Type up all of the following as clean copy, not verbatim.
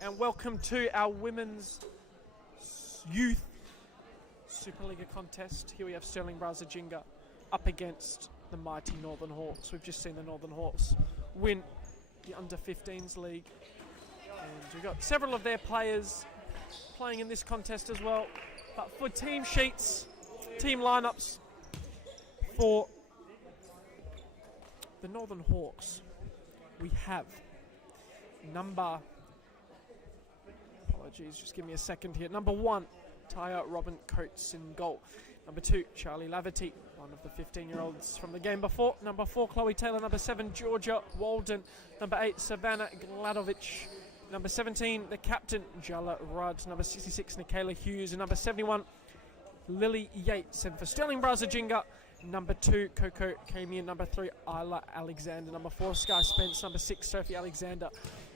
and welcome to our Women's Youth Supa-Liga contest. Here we have Stirling Braza Ginga up against the mighty Northern Hawks. We've just seen the Northern Hawks win the Under-15s League, and we've got several of their players playing in this contest as well. But for team sheets, team lineups for the Northern Hawks, we have just give me a second here. Number 1, Taya Robin Coates in goal. Number 2, Charlie Laverty, one of the 15-year-olds from the game before. Number 4, Chloe Taylor. Number 7, Georgia Walden. Number 8, Savannah Gladovich. Number 17, the captain, Jala Rudd. Number 66, Nikayla Hughes. And number 71, Lily Yates. And for Stirling Braza Ginga, number 2, Coco Camian. Number 3, Isla Alexander. Number 4, Sky Spence. Number 6, Sophie Alexander.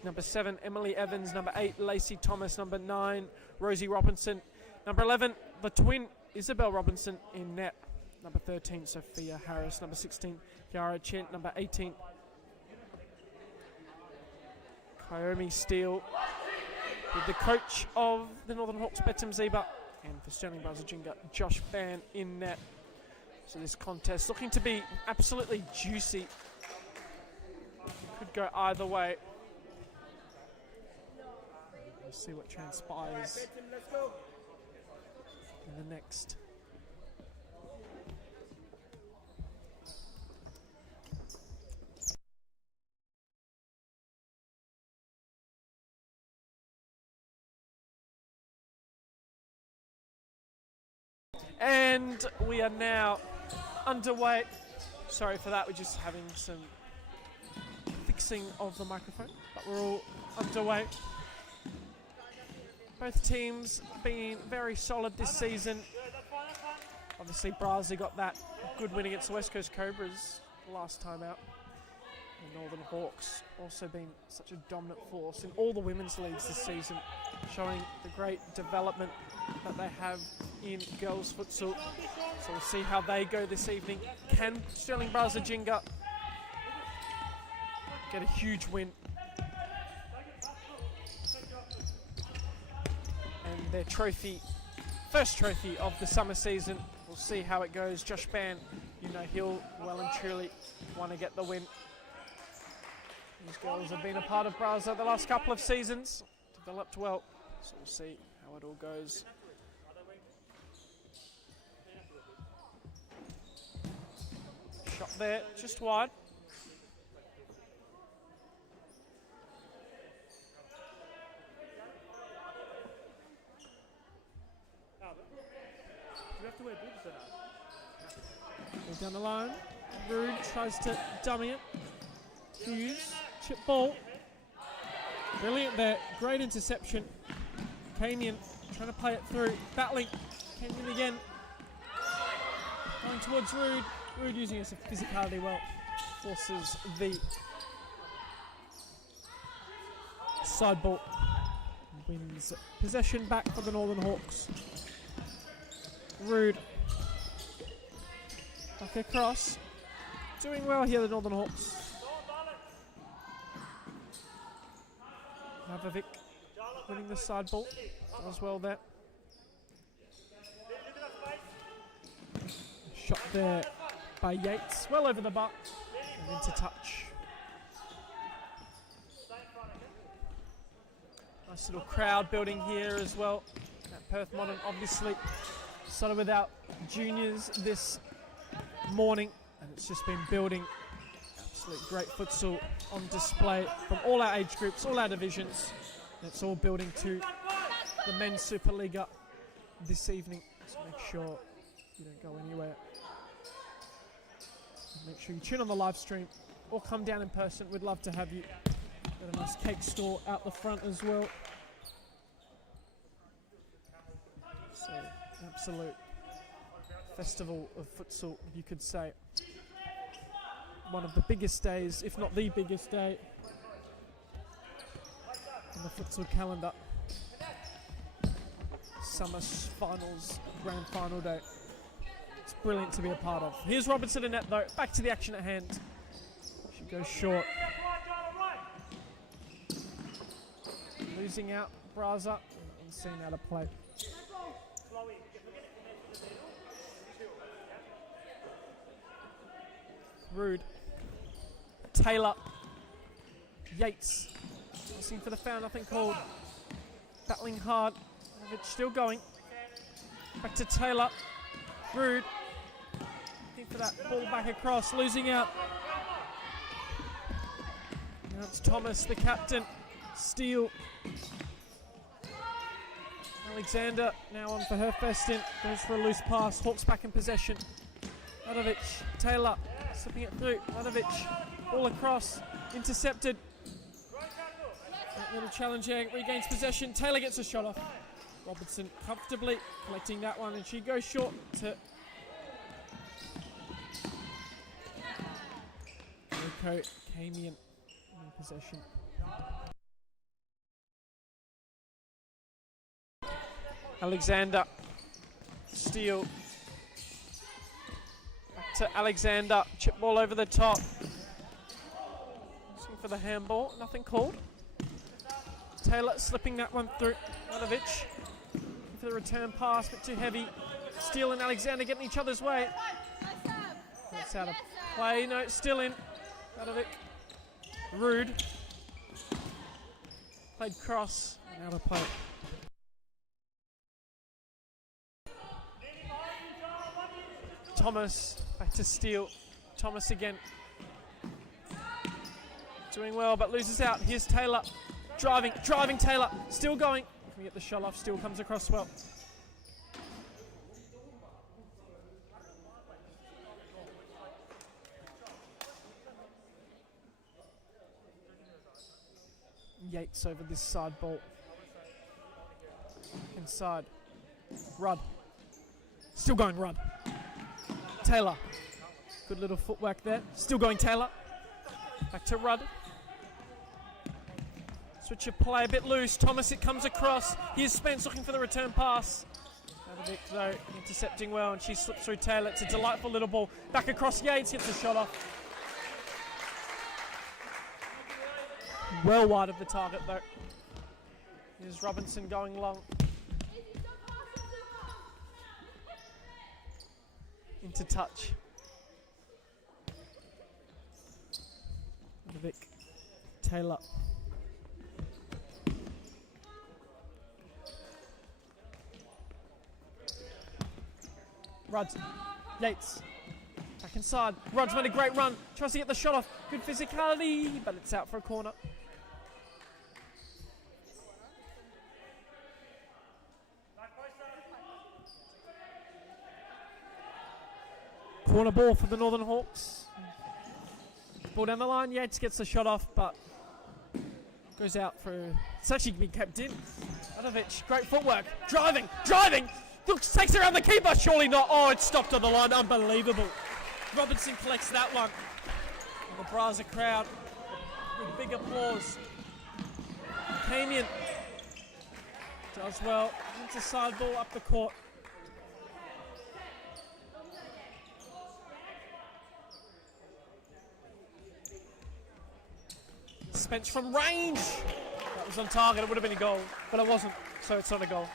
Number 7, Emily Evans. Number 8, Lacey Thomas. Number 9, Rosie Robinson. Number 11, the twin, Isabel Robinson in net. Number 13, Sophia Harris. Number 16, Kiara Chen. Number 18, Kaomi Steele. With the coach of the Northern Hawks, Betim Zeba. And for Stirling Braza Ginga, Josh Ban in net. So this contest looking to be absolutely juicy. Could go either way. We'll see what transpires in the next. And we are now underway. Sorry for that, we're just having some fixing of the microphone, but we're all underway. Both teams being very solid this season. Obviously, Braza got that good win against the West Coast Cobras last time out. The Northern Hawks also been such a dominant force in all the women's leagues this season, showing the great development that they have in girls futsal. So we'll see how they go this evening. Can Stirling Braza Ginga get a huge win? And their trophy, first trophy of the summer season. We'll see how it goes. Josh Ban, you know he'll well and truly want to get the win. These girls have been a part of Braza the last couple of seasons, developed well, so we'll see how it all goes. Shot there, just wide. Goes down the line. Rude tries to dummy it. Hughes, chip ball. Brilliant there. Great interception. Camian trying to play it through. Battling. Camian again. Going towards Rude. Rude using his physicality well. Forces the side ball. Wins possession back for the Northern Hawks. Rude. Back across. Doing well here, the Northern Hawks. Navavic winning the side ball. Does well there. Shot there by Yates. Well over the bar. And into touch. Nice little crowd building here as well. At Perth Modern, obviously. Started without juniors this morning, and it's just been building. Absolute great futsal on display from all our age groups, all our divisions. And it's all building to the Men's Supa-Liga this evening. So make sure you don't go anywhere. Make sure you tune on the live stream or come down in person. We'd love to have you. Got a nice cake store out the front as well. So, absolute festival of futsal, you could say. One of the biggest days, if not the biggest day, on the futsal calendar. Summer finals, grand final day. It's brilliant to be a part of. Here's Robinson in net though. Back to the action at hand. She goes short. Losing out, Braza, and seeing how to play. Rude. Taylor. Yates. Listening for the foul, nothing called. Battling hard. It's still going. Back to Taylor. Rude. Looking for that ball back across. Losing out. Now it's Thomas, the captain. Steele. Alexander now on for her first stint. Goes for a loose pass. Hawks back in possession. Ladovic. Taylor. Slipping it through. Ladovic. Ball across. Intercepted. Little challenging. Regains possession. Taylor gets a shot off. Robertson comfortably collecting that one, and she goes short to Rico Camian in possession. Alexander. Steele. Back to Alexander. Chip ball over the top. Looking for the handball. Nothing called. Taylor slipping that one through. Ladovic. For the return pass, but too heavy. Steele and Alexander getting each other's way. That's out of play. No, it's still in. Ladovic. Rude. Played cross. And out of play. Thomas. Back to Steele. Thomas again. Doing well, but loses out. Here's Taylor. Driving Taylor. Still going. Can we get the shot off? Still comes across well. Yates over this side ball. Inside. Rudd. Still going Rudd. Taylor. Good little footwork there. Still going Taylor. Back to Rudd. Switch of play a bit loose. Thomas, it comes across. Here's Spence looking for the return pass. Ladovic though intercepting well, and she slips through Taylor. It's a delightful little ball. Back across Yates, gets a shot off. Well wide of the target though. Here's Robinson going long. Into touch. Ladovic. Taylor. Rudd. Yates. Back inside. Rudd's made a great run. Tries to get the shot off. Good physicality, but it's out for a corner. Corner ball for the Northern Hawks. Ball down the line. Yates gets the shot off, but goes out for... It's actually been kept in. Ladovic, great footwork. Driving! Looks, takes it around the keeper, surely not. Oh, it's stopped on the line, unbelievable. Robinson collects that one. And the Braza crowd with big applause. Camian does well. Into side ball up the court. Spence from range. That was on target, it would have been a goal, but it wasn't, so it's not a goal.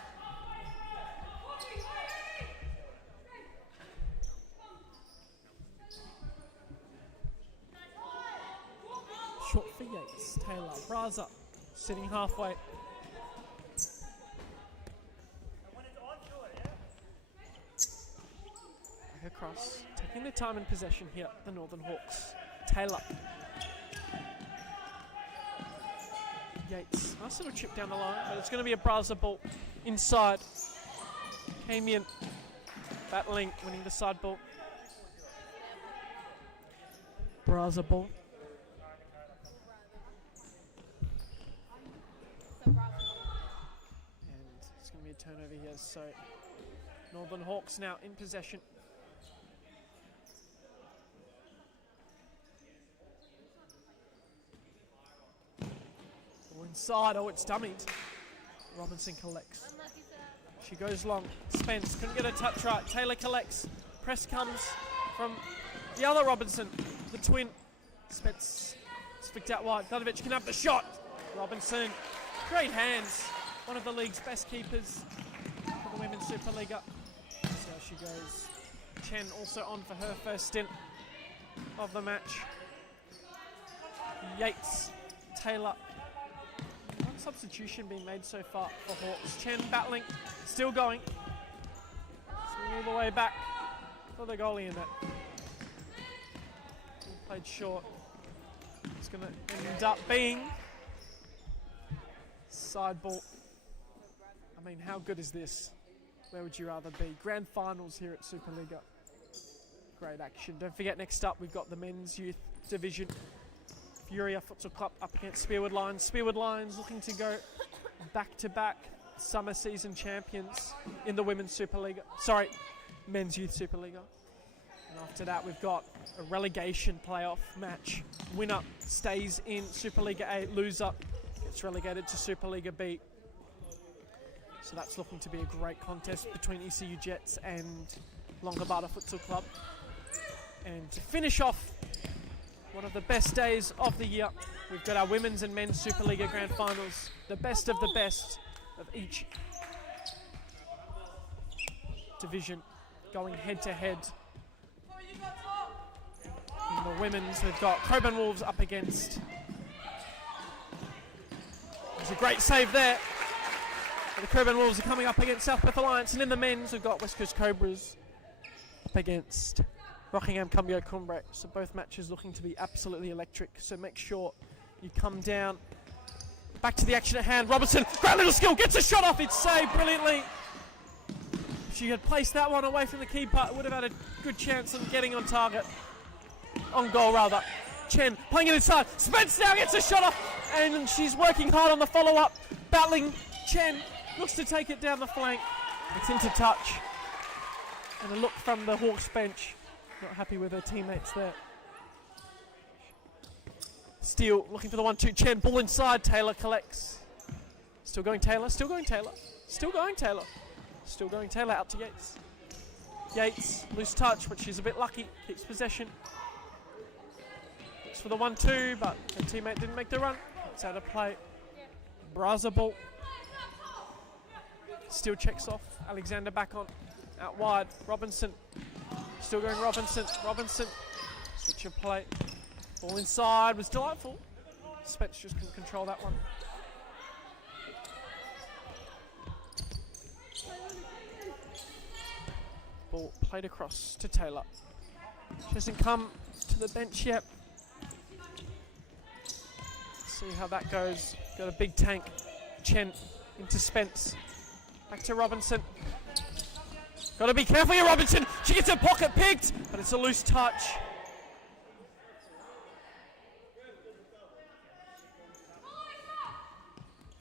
Short for Yates. Taylor. Braza sitting halfway. Back across. Taking the time in possession here, the Northern Hawks. Taylor. Yates. Nice little chip down the line, but it's going to be a Braza ball inside. Camian battling, winning the side ball. Braza ball. And it's going to be a turnover here, so Northern Hawks now in possession. Inside, oh, it's dummied. Robinson collects. She goes long. Spence couldn't get a touch right. Taylor collects. Press comes from the other Robinson, the twin. Spence flicked out wide. Ladovic can have the shot. Robinson Great hands. One of the league's best keepers for the Women's Supa-Liga. See how she goes. Chen also on for her first stint of the match. Yates, Taylor. One substitution being made so far for Hawks. Chen battling, still going. All the way back for the goalie in it. Played short. It's going to end up being side ball. I mean, how good is this? Where would you rather be? Grand finals here at Supa-Liga. Great action. Don't forget, next up we've got the men's youth division. Furia Futsal Club up against Spearwood Lions. Spearwood Lions looking to go back-to-back summer season champions in the Women's Supa-Liga. Sorry, Men's Youth Supa-Liga. And after that we've got a relegation playoff match. Winner stays in Supa-Liga A, loser gets relegated to Supa-Liga B. So that's looking to be a great contest between ECU Jets and Longobardo Futsal Club. And to finish off one of the best days of the year, we've got our Women's and Men's Supa-Liga Grand Finals. The best of each division going head-to-head. In the Women's, we've got Coburn Wolves up against... There's a great save there. The Coburn Wolves are coming up against South Perth Alliance, and in the men's we've got West Coast Cobras up against Rockingham Cumbria Cumbre. So both matches looking to be absolutely electric, so make sure you come down. Back to the action at hand. Robertson, great little skill, gets a shot off, it's saved brilliantly. If she had placed that one away from the keeper, it would have had a good chance of getting on target. On goal rather. Chen playing it inside, Spence now gets a shot off, and she's working hard on the follow-up. Battling Chen. Looks to take it down the flank. It's into touch. And a look from the Hawks bench. Not happy with her teammates there. Steele looking for the 1-2. Chen, ball inside. Taylor collects. Still going Taylor. Still going Taylor. Still going Taylor. Still going Taylor out to Yates. Yates, loose touch, but she's a bit lucky. Keeps possession. Looks for the 1-2, but her teammate didn't make the run. It's out of play. Braza ball. Still checks off. Alexander back on. Out wide. Robinson. Still going Robinson. Robinson. Switch of play. Ball inside was delightful. Spence just couldn't control that one. Ball played across to Taylor. She hasn't come to the bench yet. See how that goes. Got a big tank. Chen into Spence. Back to Robinson. Got to be careful here, Robinson. She gets her pocket picked, but it's a loose touch.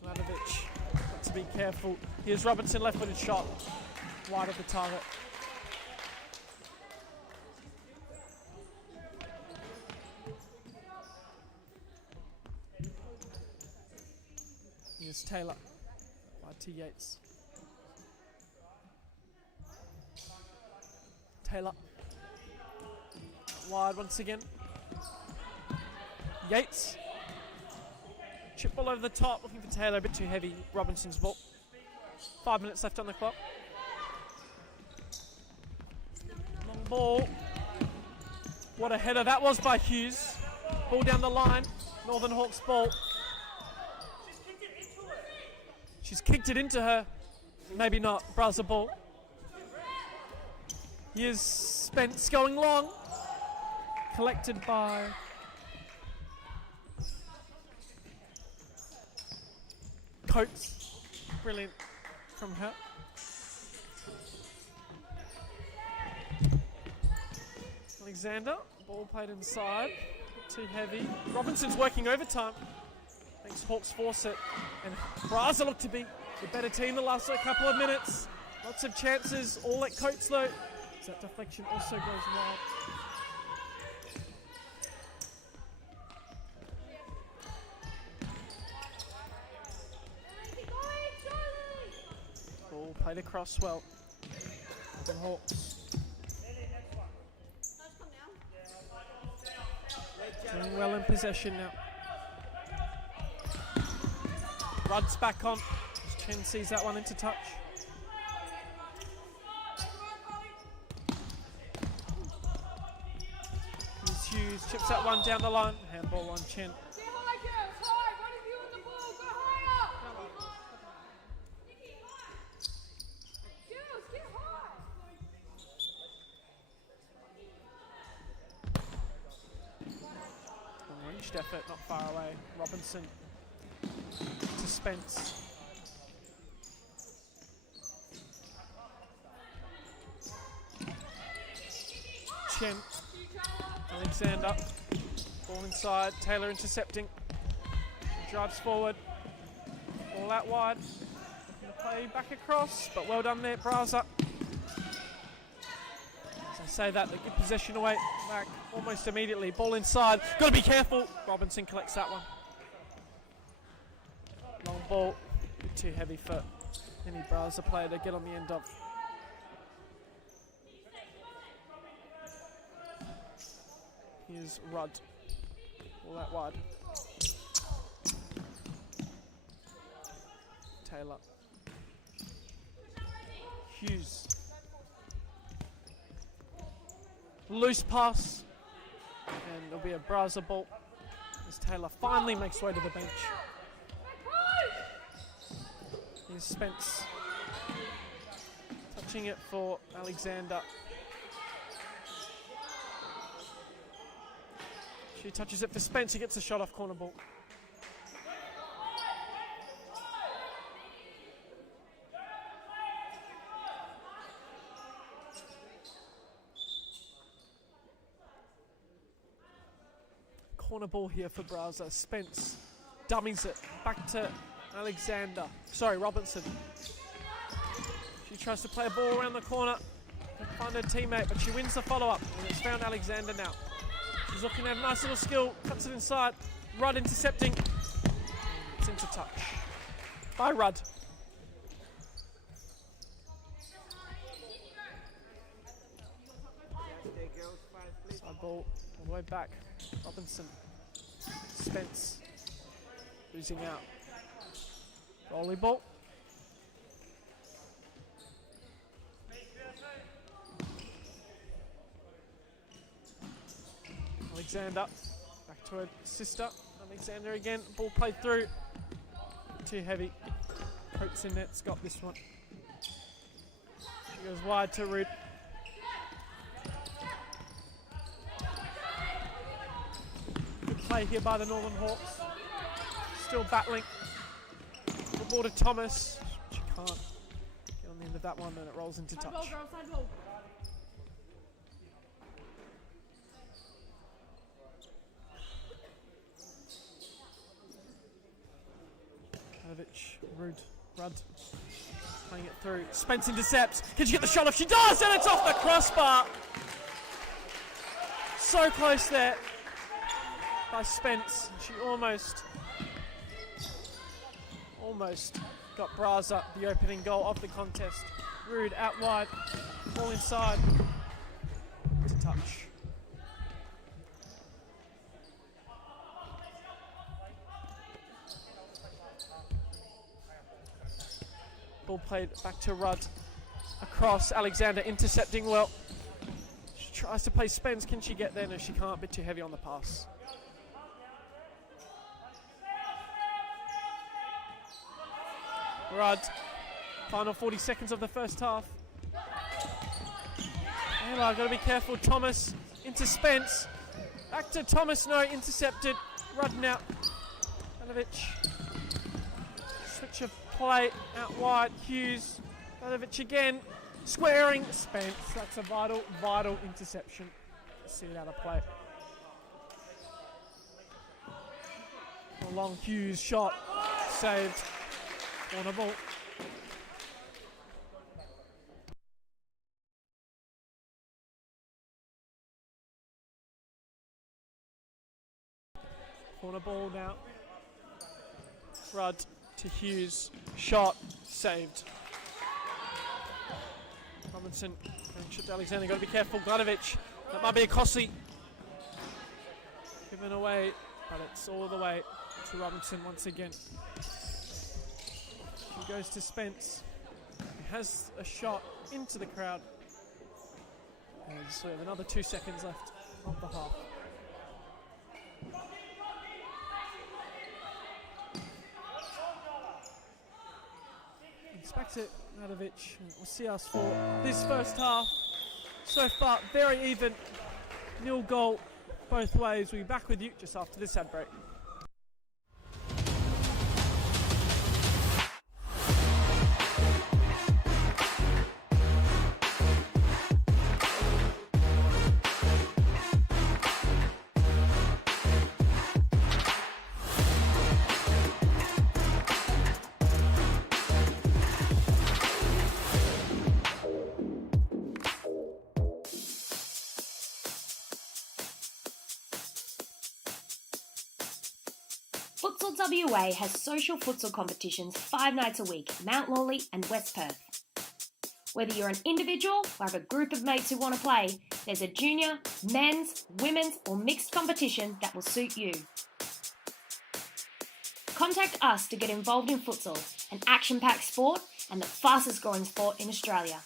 Gladovich, got to be careful. Here's Robinson, left-footed shot. Wide of the target. Here's Taylor. Wide to Yates. Taylor. Wide once again. Yates. Chip ball over the top, looking for Taylor, a bit too heavy. Robinson's ball. 5 minutes left on the clock. Long ball. What a header that was by Hughes. Ball down the line. Northern Hawks ball. She's kicked it into her. Maybe not. Braza ball. Here's Spence going long. Collected by Coates. Brilliant from her. Alexander. Ball played inside. Too heavy. Robinson's working overtime. Thanks Hawks force it. And Braza looked to be the better team the last couple of minutes. Lots of chances. All at Coates though. That deflection also goes wide. Ball played across well. The Hawks. Doing well in possession now. Rudd's back on. Chen sees that one into touch. Hughes chips that one down the line. Handball on Chen. Ranged effort, not far away. Robinson to Spence. Chen. Alexander. Ball inside. Taylor intercepting. Drives forward. Ball out wide. Looking to play back across, but well done there, Braza. As I say that, they give possession away back almost immediately. Ball inside. Got to be careful. Robinson collects that one. Long ball. A bit too heavy for any Braza player to get on the end of. Here's Rudd. All that wide. Taylor. Hughes. Loose pass. And there'll be a Braza ball as Taylor finally makes way to the bench. Here's Spence. Touching it for Alexander. She touches it for Spence. He gets a shot off corner ball. Corner ball here for Braza. Spence dummies it back to Alexander. Sorry, Robinson. She tries to play a ball around the corner to find her teammate, but she wins the follow-up, and it's found Alexander now. She's looking to have a nice little skill, cuts it inside. Rudd intercepting. It's into touch by Rudd. Side ball all the way back. Robinson. Spence. Losing out. Goalie ball. Alexander, back to her sister. Alexander again, ball played through. Too heavy. Coates in net's got this one. She goes wide to Root. Good play here by the Northern Hawks. Still battling. The ball to Thomas. She can't get on the end of that one and it rolls into touch. Rudd playing it through. Spence intercepts. Can she get the shot off? She does, and it's off the crossbar. So close there by Spence. She almost got Braza the opening goal of the contest. Rude out wide, ball inside. To touch. Ball played back to Rudd. Across, Alexander intercepting well. She tries to play Spence. Can she get there? No, she can't. A bit too heavy on the pass. Rudd. Final 40 seconds of the first half. I've got to be careful. Thomas into Spence. Back to Thomas. No, intercepted. Rudd now. Ivanovic. Switch of play out wide. Hughes. Ivanovic again. Squaring Spence. That's a vital interception. Let's see it out of play. A long Hughes shot. Saved. Corner ball. Corner ball now. Rudd to Hughes. Shot. Saved. Robinson and chipped Alexander. Got to be careful. Glanovic. That might be a costly. Given away, but it's all the way to Robinson once again. He goes to Spence. He has a shot into the crowd. And so we have another 2 seconds left of the half. It's back to Radovic. We'll see us for this first half. So far, very even. 0 goal both ways. We'll be back with you just after this ad break. Futsal WA has social futsal competitions 5 nights a week at Mount Lawley and West Perth. Whether you're an individual or have a group of mates who want to play, there's a junior, men's, women's or mixed competition that will suit you. Contact us to get involved in futsal, an action-packed sport and the fastest growing sport in Australia.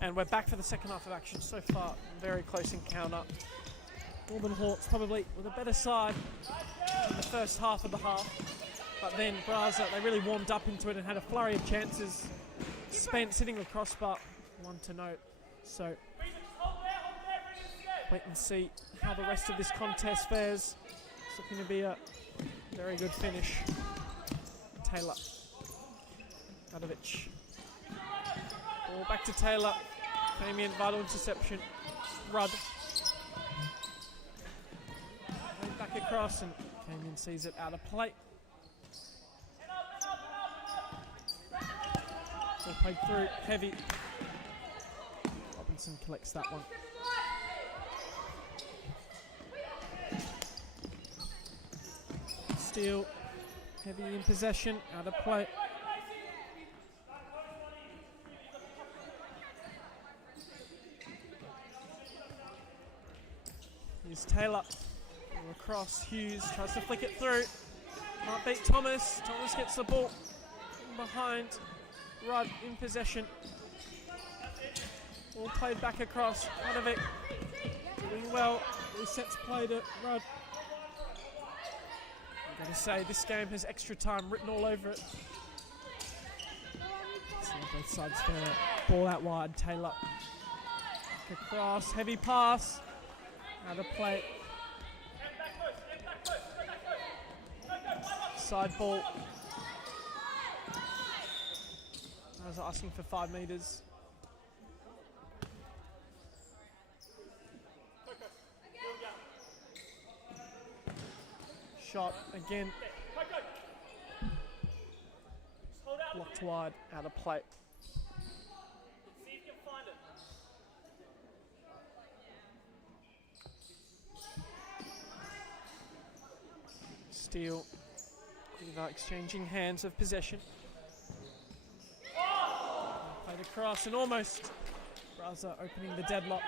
And we're back for the second half of action. So far, very close encounter. Auburn Hawks probably with a better side in the first half of the half. But then Braza, they really warmed up into it and had a flurry of chances. Spence hitting the crossbar, 1-0. So wait and see how the rest of this contest fares. It's looking to be a very good finish. Taylor. Radovic. Ball back to Taylor. Came in, vital interception. Rudd. Went back across and came in, sees it out of play. Ball played through, heavy. Robinson collects that one. Steele, heavy in possession, out of play. Here's Taylor. Across, Hughes tries to flick it through. Might beat Thomas. Thomas gets the ball behind. Rudd in possession. All played back across. Radovic doing well. Resets play to Rudd. I've got to say, this game has extra time written all over it. So both sides fair. Ball out wide. Taylor. Across, heavy pass. Out of play. Side ball. I was asking for 5 metres. Shot again. Blocked wide, out of play. Steele, exchanging hands of possession. Played across and almost Braza opening the deadlock.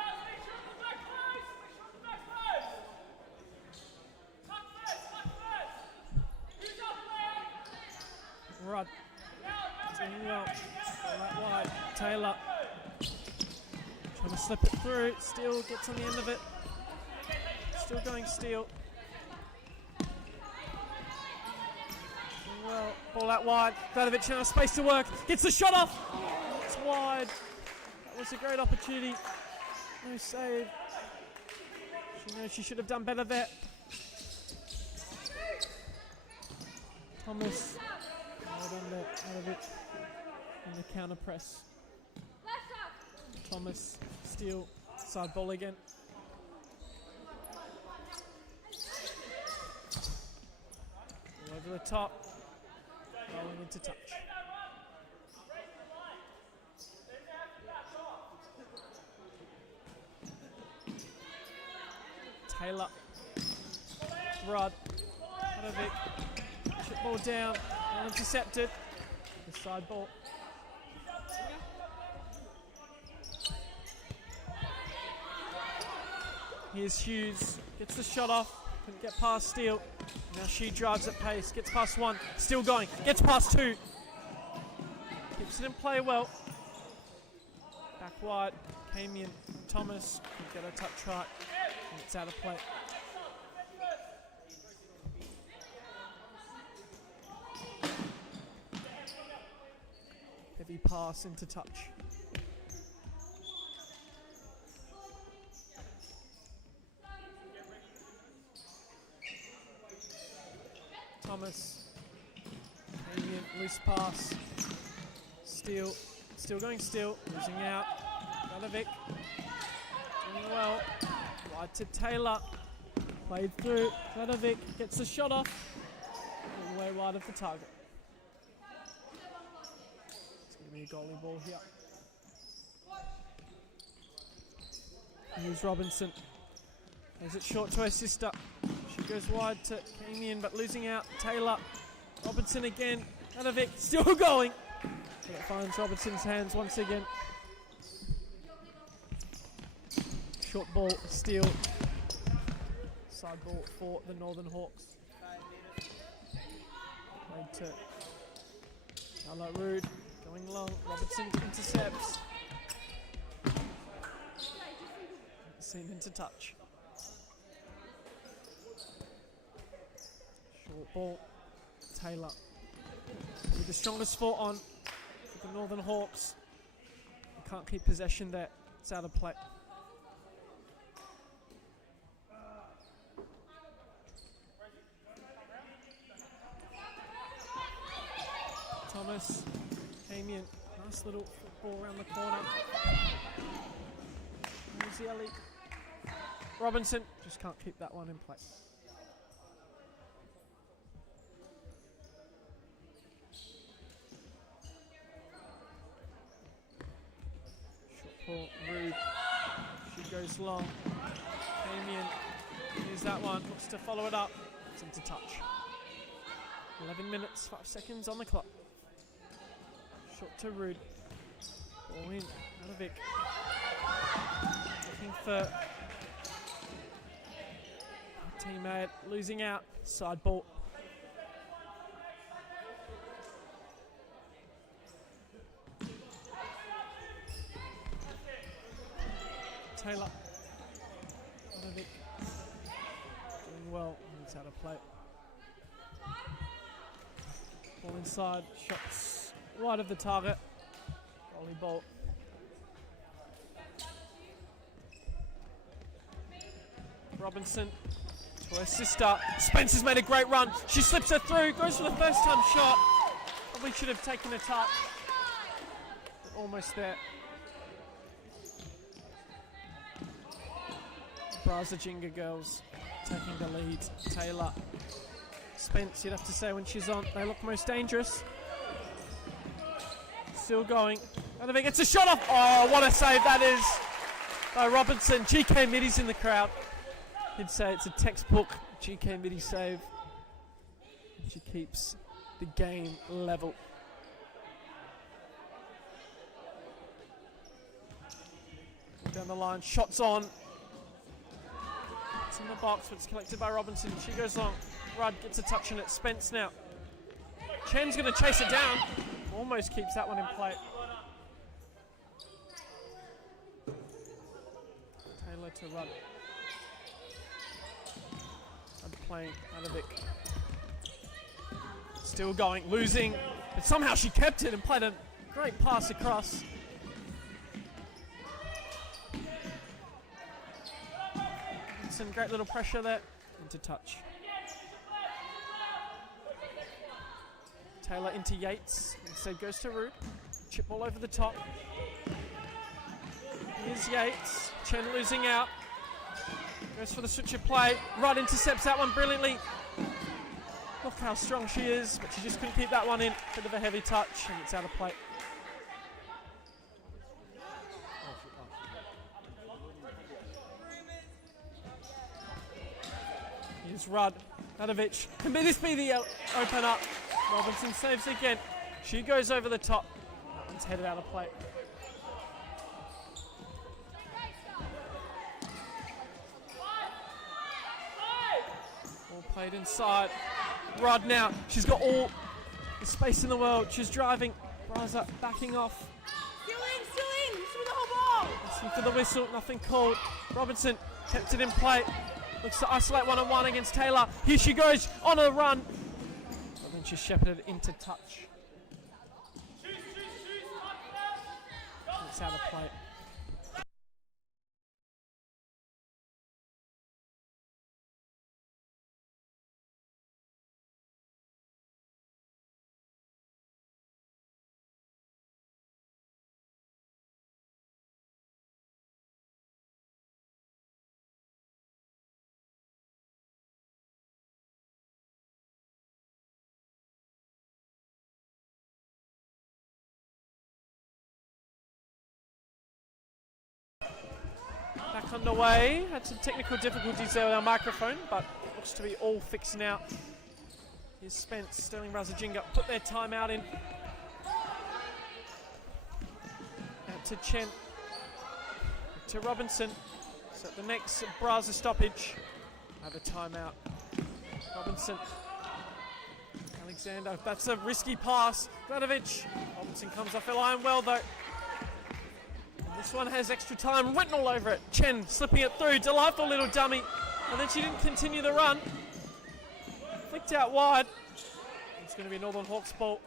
Rudd. Doing well. That wide. Taylor. Trying to slip it through. Steele gets on the end of it. Still going Steele. Well, ball out wide. Vadovic now space to work. Gets the shot off. It's wide. That was a great opportunity. No save. She knows she should have done better there. Thomas. Well done there. Vadovic. And the counter press. Thomas. Steele. Side ball again. All over the top. Rolling into touch. Taylor. Rudd. Vadovic. Chip ball down. Well intercepted. The side ball. Here's Hughes. Gets the shot off. Couldn't get past Steele. Now she drives at pace. Gets past one. Still going. Gets past two. Keeps it in play well. Back wide. Camion. Thomas. Can get a touch right. And it's out of play. Heavy pass into touch. Thomas. Camion. Loose pass. Steele. Still going Steele. Losing out. Vadovic. Doing well. Wide to Taylor. Played through. Vadovic gets the shot off. All the way wide of the target. It's going to be a goalie ball here. Here's Robinson. Plays it short to her sister. She goes wide to Camion, but losing out. Taylor. Robinson again. Vadovic still going. It finds Robinson's hands once again. Short ball, Steele. Side ball for the Northern Hawks. Played to Ella Rude. Going long. Robinson intercepts. Seen into touch. Short ball. Taylor. With the strongest foot on for the Northern Hawks. Can't keep possession there. It's out of play. Thomas. Camion. Nice little football around the corner. Muzielli. Robinson. Just can't keep that one in place. Short ball. Rude. She goes long. Camion. Here's that one. Looks to follow it up. It's into touch. 11 minutes, 5 seconds on the clock. Short to Rude. Ball in. Vadovic. Looking for teammate. Losing out. Side ball. Taylor. Vadovic. Doing well. It's out of play. Ball inside. Shots wide of the target. Goalie ball. Robinson to her sister. Spencer's made a great run. She slips her through. Goes for the first time shot. Probably should have taken a touch. almost there. Braza Ginga girls taking the lead. Taylor, Spence, you'd have to say when she's on, they look most dangerous. Still going. Another gets a shot off. Oh, what a save that is by Robinson. GK Middy's in the crowd. He'd say it's a textbook GK Middy save. She keeps the game level. Down the line, shots on. It's in the box, but it's collected by Robinson. She goes long. Rudd gets a touch on it. Spence now. Chen's going to chase it down. Almost keeps that one in play. Taylor to Rudd. Rudd playing Adavic. Still going, losing, but somehow she kept it and played a great pass across. Some great little pressure there. Into touch. Taylor into Yates. Instead goes to Root. Chip all over the top. Here's Yates. Chen losing out. Goes for the switch of play. Rudd intercepts that one brilliantly. Look how strong she is, but she just couldn't keep that one in. Bit of a heavy touch, and it's out of play. Here's Rudd. Nadovic. Can this be the opener? Robinson saves again. She goes over the top. That one's headed out of play. All played inside. Rudd now. She's got all the space in the world. She's driving. Braza backing off. Still in, with the whole ball. Listening for the whistle, nothing called. Robinson kept it in play. Looks to isolate one-on-one against Taylor. Here she goes on a run. But then she's shepherded into touch. It's out of play. Back underway. Had some technical difficulties there with our microphone, but looks to be all fixed now. Here's Spence, Stirling Braza Ginga put their timeout in. Out to Chen. To Robinson. So at the next Braza stoppage, have a timeout. Robinson. Alexander, that's a risky pass. Gladovic. Robinson comes off her line well though. This one has extra time written all over it. Chen slipping it through. Delightful little dummy. And then she didn't continue the run. Flicked out wide. It's going to be a Northern Hawks ball.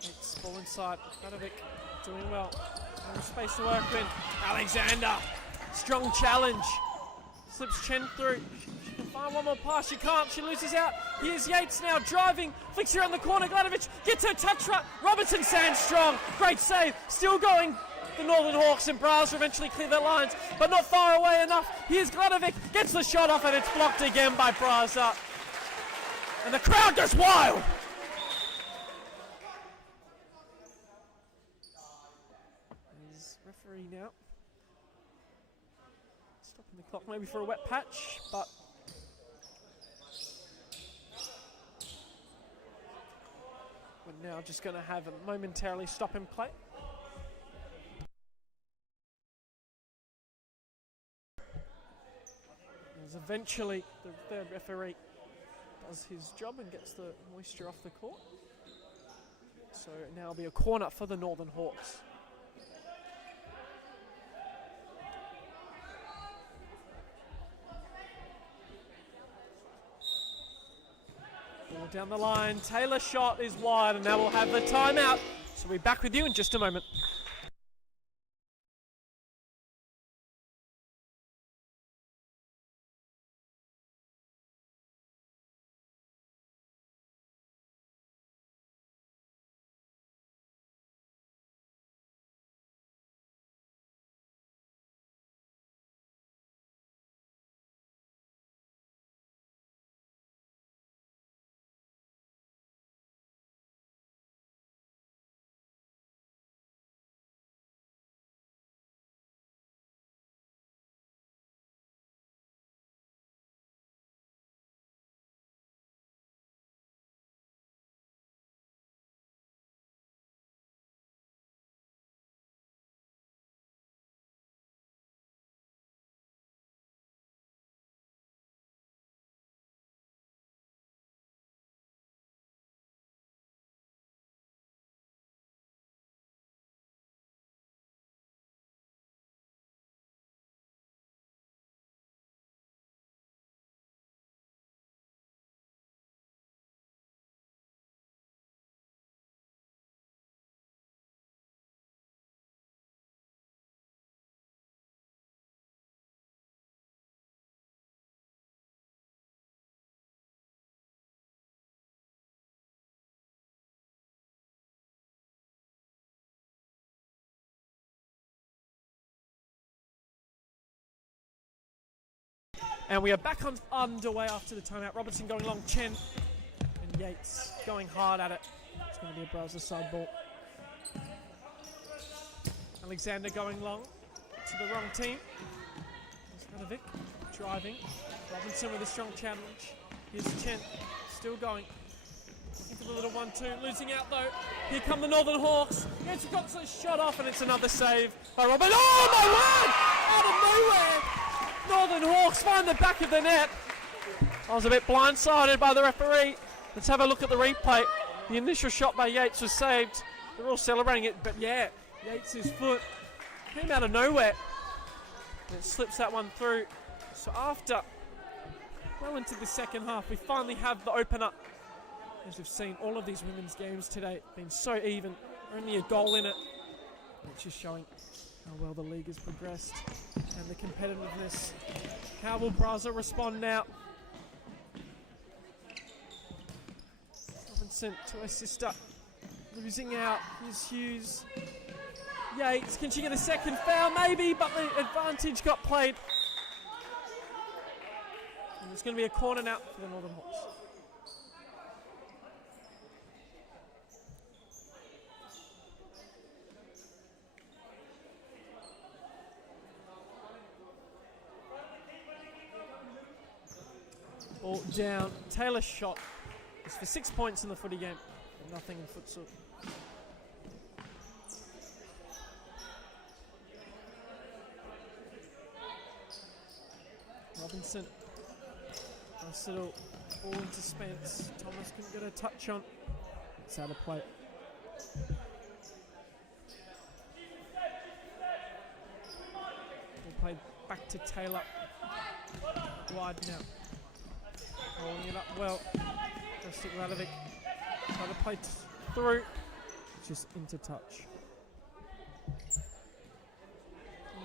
It's ball inside. Nadovic doing well. No space to work in. Alexander. Strong challenge. Slips Chen through. She can find one more pass. She can't. She loses out. Here's Yates now driving. Flicks her on the corner. Gladovic gets her touch right. Robinson stands strong. Great save. Still going. The Northern Hawks and Braza eventually clear their lines, but not far away enough. Here's Gladovic. Gets the shot off and it's blocked again by Braza. And the crowd goes wild. Here's referee now. Stopping the clock maybe for a wet patch, but we're now just going to have a momentarily stop in play. As eventually the third referee does his job and gets the moisture off the court. So now it'll be a corner for the Northern Hawks. Ball down the line, Taylor's shot is wide and now we'll have the timeout. So we'll be back with you in just a moment. And we are back underway after the timeout. Robertson going long, Chen and Yates going hard at it. It's going to be a Braza side ball. Alexander going long to the wrong team. There's Nanovic driving. Robinson with a strong challenge. Here's Chen, still going. Into the little 1-2, losing out though. Here come the Northern Hawks. Yates got a shot off and it's another save by Robin. Oh my word! Out of nowhere! Northern Hawks find the back of the net. I was a bit blindsided by the referee. Let's have a look at the replay. The initial shot by Yates was saved. They're all celebrating it, but yeah, Yates' foot came out of nowhere. And it slips that one through. So after, well into the second half, we finally have the opener. As you've seen, all of these women's games today been so even. Only a goal in it, which is showing how well the league has progressed and the competitiveness. How will Braza respond now? Robinson to her sister, losing out. Here's Hughes. Yates, can she get a second foul? Maybe, but the advantage got played. And it's going to be a corner now for the Northern Hawks. Ball down. Taylor's shot is for 6 points in the footy game. And nothing in futsal. Robinson. Nice little ball into Spence. Thomas couldn't get a touch on. It's out of play. Ball played back to Taylor. Wide now. Rolling it up well. Justin Radovic. Try to play through. Just into touch.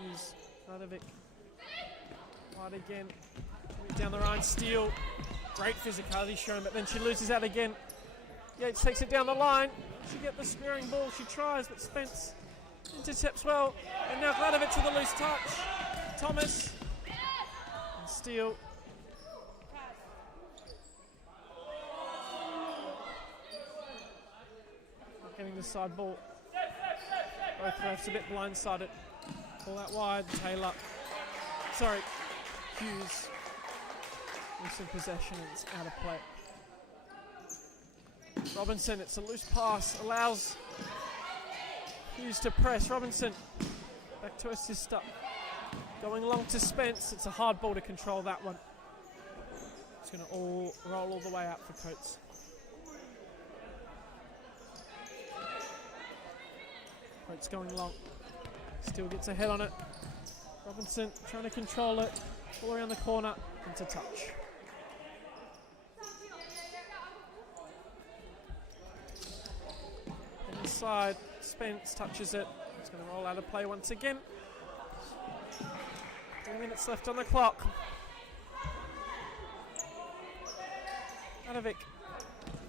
Here's Radovic. Wide again. Down the line, Steele. Great physicality shown, but then she loses out again. Yates takes it down the line. She get the spearing ball. She tries, but Spence intercepts well. And now Radovic with a loose touch. Thomas. And Steele. Getting the side ball. Both refs a bit blindsided. Pull that wide. Taylor. Sorry. Hughes. Loose possession and it's out of play. Robinson, it's a loose pass. Allows Hughes to press. Robinson. Back to her sister. Going long to Spence. It's a hard ball to control that one. It's going to roll all the way out for Coates. Coates going long. Still gets a head on it. Robinson trying to control it. All around the corner. Into touch. Inside. Spence touches it. It's going to roll out of play once again. 3 minutes left on the clock. Radovic.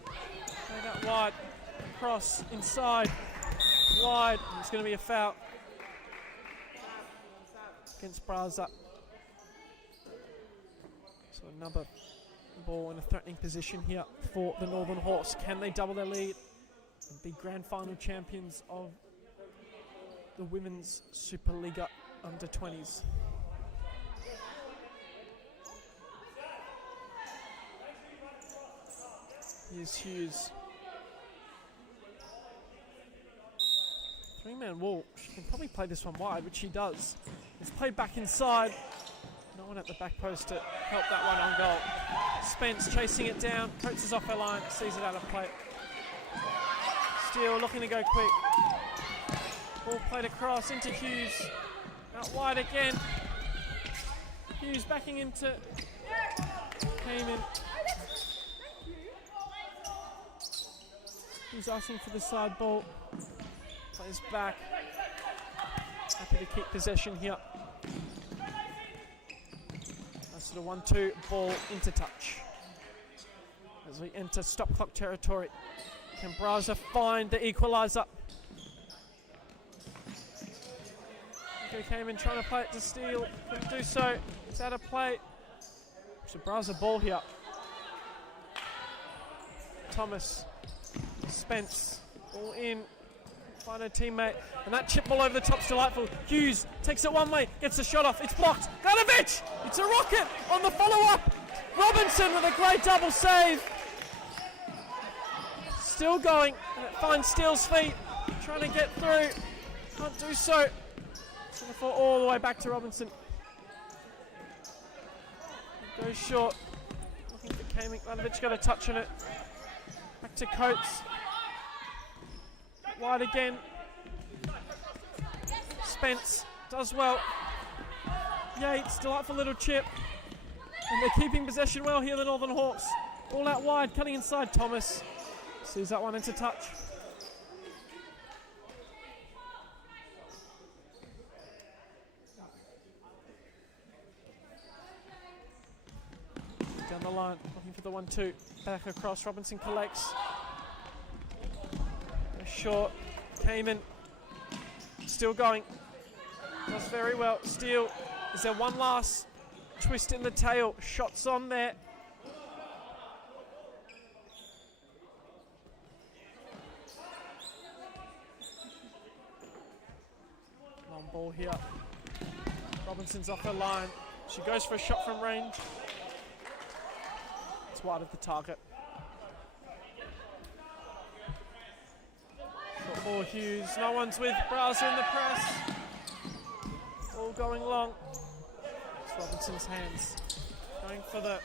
Play that wide. Across. Inside. Wide. It's going to be a foul against Braza. So another ball in a threatening position here for the Northern Hawks. Can they double their lead and be grand final champions of the Women's Supa-Liga under 20s? Here's Hughes. Three-man wall. She can probably play this one wide, which she does. It's played back inside. No one at the back post to help that one on goal. Spence chasing it down. Coates is off her line. Sees it out of play. Steele looking to go quick. Ball played across into Hughes. Out wide again. Hughes backing into Cayman. He's asking for the side ball. Plays back. Happy to keep possession here. That's the 1-2 ball into touch. As we enter stop clock territory. Can Braza find the equaliser? Okay, came in trying to play it to Steele. Couldn't do so. It's out of play. So Braza ball here. Thomas, Spence, all in. Find a teammate, and that chip ball over the top's delightful. Hughes takes it one way, gets the shot off. It's blocked. Ganovic! It's a rocket on the follow-up. Robinson with a great double save. Still going, and it finds Steele's feet. Trying to get through. Can't do so. It's going to fall all the way back to Robinson. Goes short. Looking for Kamik. Ganovic got a touch on it. Back to Coates. Wide again. Spence does well. Yates, delightful little chip. And they're keeping possession well here, the Northern Hawks. All out wide, cutting inside. Thomas sees that one into touch. Down the line, looking for the 1-2. Back across, Robinson collects. Short, Kamen, still going, does very well. Steele, is there one last twist in the tail? Shots on there. Long ball here. Robinson's off her line. She goes for a shot from range. It's wide of the target. Ball Hughes, no one's with Braza in the press. All going long. It's Robinson's hands. Going for the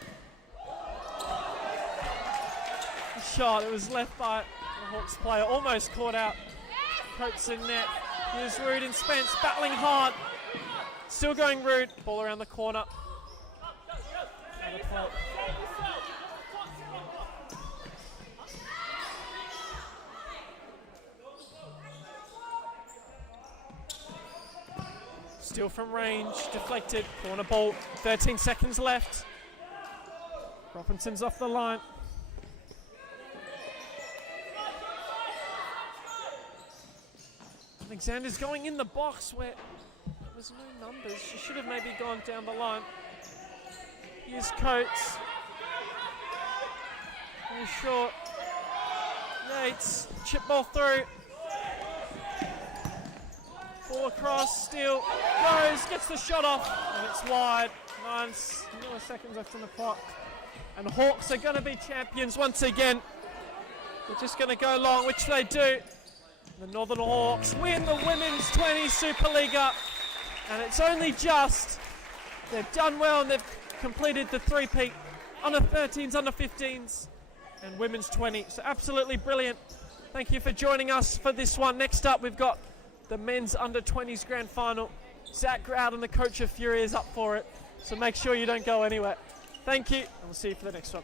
shot. It was left by the Hawks player. Almost caught out. Coates in net. Here's Rude and Spence battling hard. Still going Rude. Ball around the corner. Still from range, deflected, corner ball, 13 seconds left. Robinson's off the line. Alexander's going in the box where there's no numbers. She should have maybe gone down the line. Here's Coates. Very short. Yates, chip ball through. Ball across, Steele goes, gets the shot off, and it's wide. 9 milliseconds left on the clock. And Hawks are going to be champions once again. They're just going to go long, which they do. The Northern Hawks win the Women's 20 Supa-Liga. And it's only just. They've done well and they've completed the three-peat. Under 13s, under 15s, and Women's 20. So absolutely brilliant. Thank you for joining us for this one. Next up, we've got the men's under-20s grand final. Zach Grout, the coach of Fury, is up for it. So make sure you don't go anywhere. Thank you, and we'll see you for the next one.